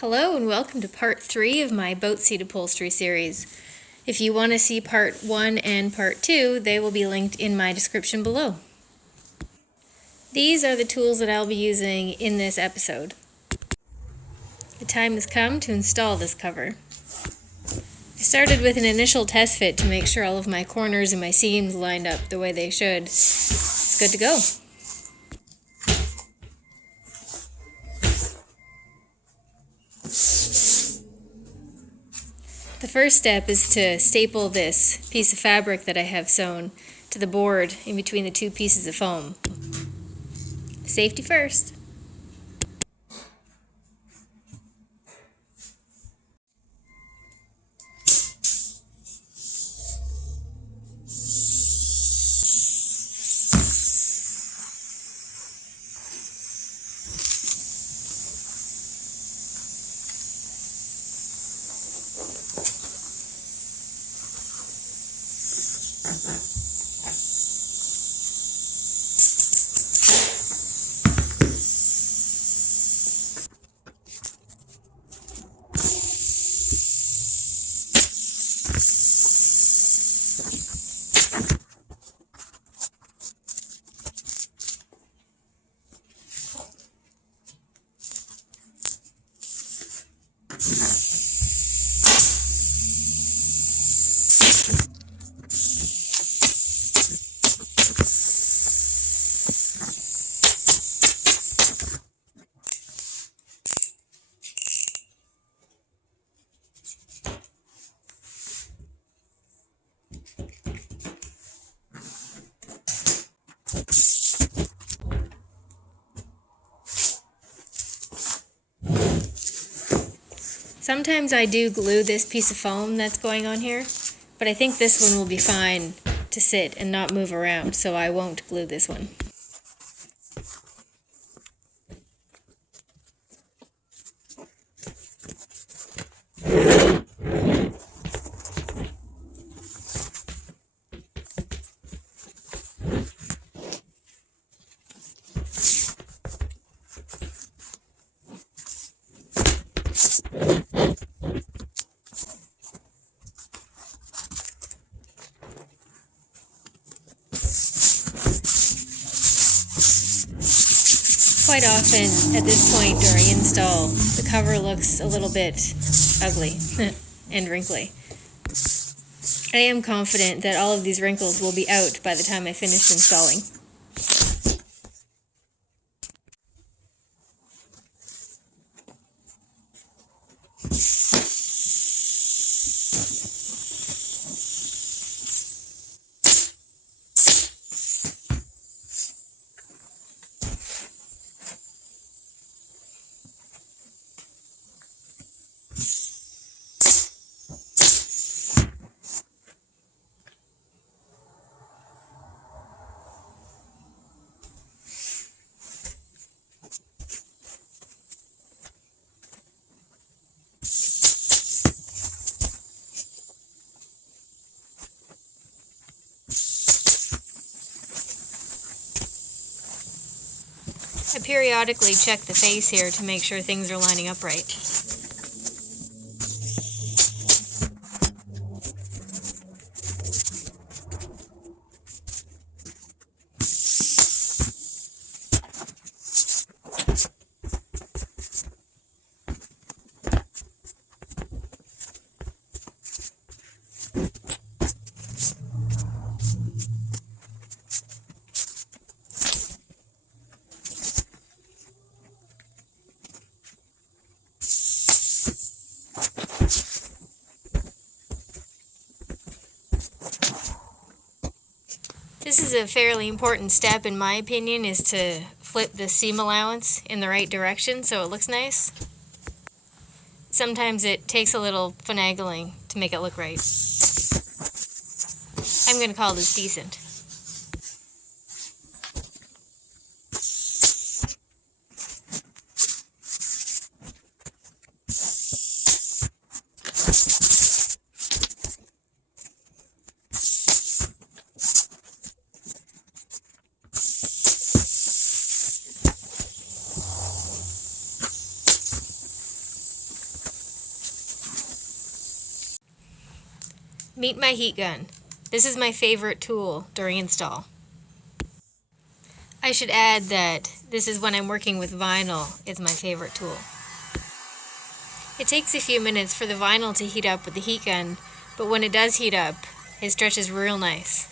Hello and welcome to part 3 of my boat seat upholstery series. If you want to see part 1 and part 2, they will be linked in my description below. These are the tools that I'll be using in this episode. The time has come to install this cover. I started with an initial test fit to make sure all of my corners and my seams lined up the way they should. It's good to go. The first step is to staple this piece of fabric that I have sewn to the board in between the two pieces of foam. Safety first. Sometimes I do glue this piece of foam that's going on here, but I think this one will be fine to sit and not move around, so I won't glue this one. Quite often, at this point during install, the cover looks a little bit ugly and wrinkly. I am confident that all of these wrinkles will be out by the time I finish installing. I periodically check the face here to make sure things are lining up right. This is a fairly important step in my opinion, is to flip the seam allowance in the right direction so it looks nice. Sometimes it takes a little finagling to make it look right. I'm going to call this decent. Meet my heat gun. This is my favorite tool during install. I should add that this is when I'm working with vinyl, it's my favorite tool. It takes a few minutes for the vinyl to heat up with the heat gun, but when it does heat up, it stretches real nice.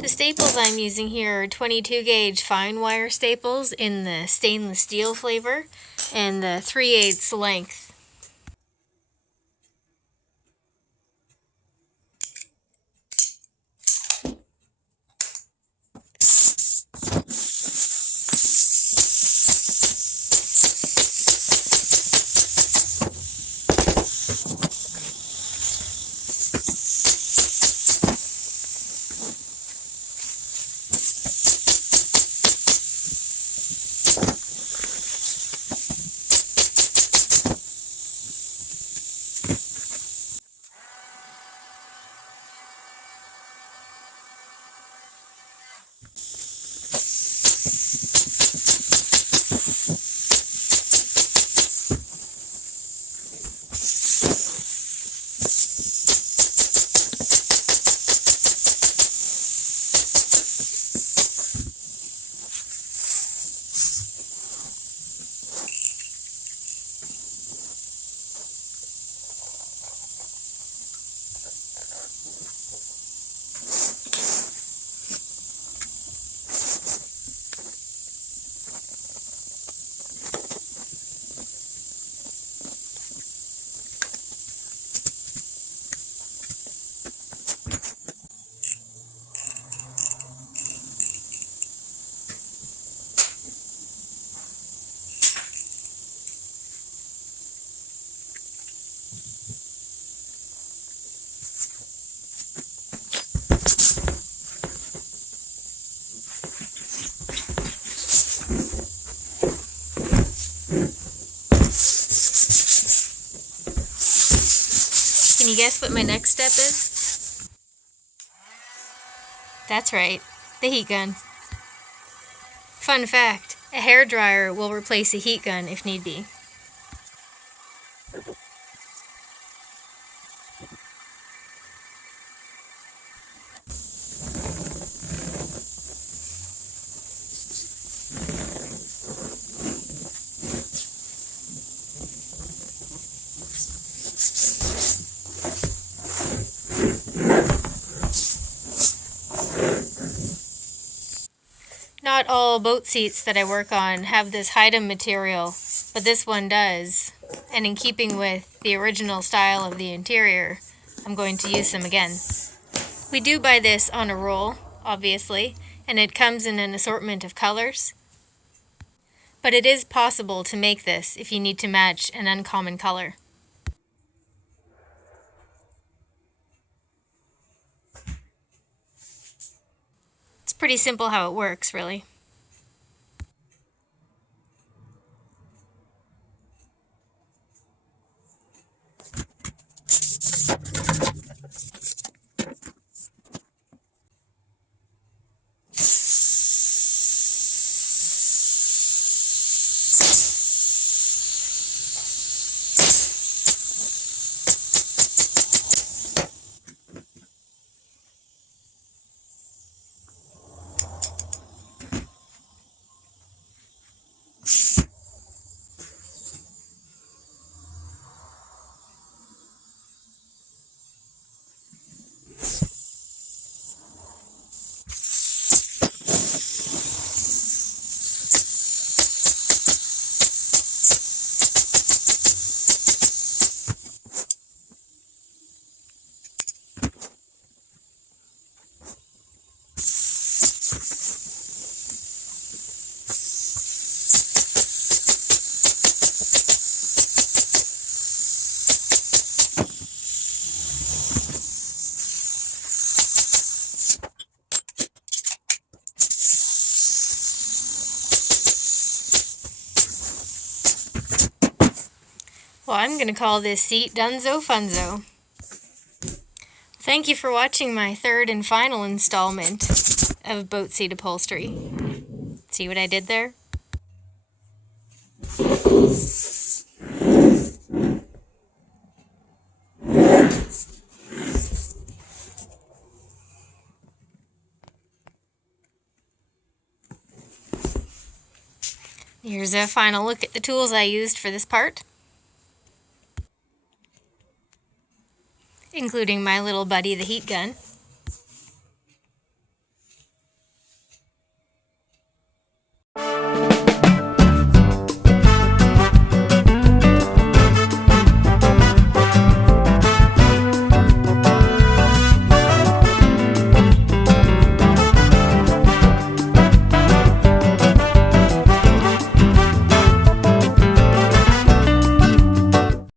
The staples I'm using here are 22 gauge fine wire staples in the stainless steel flavor and the 3/8 length. Can you guess what my next step is? That's right, the heat gun. Fun fact, a hairdryer will replace a heat gun if need be. Not all boat seats that I work on have this hide-em material, but this one does. And in keeping with the original style of the interior, I'm going to use them again. We do buy this on a roll, obviously, and it comes in an assortment of colors. But it is possible to make this if you need to match an uncommon color. It's pretty simple how it works, really. Well, I'm going to call this seat Dunzo Funzo. Thank you for watching my third and final installment of boat seat upholstery. See what I did there? Here's a final look at the tools I used for this part, including my little buddy, the heat gun.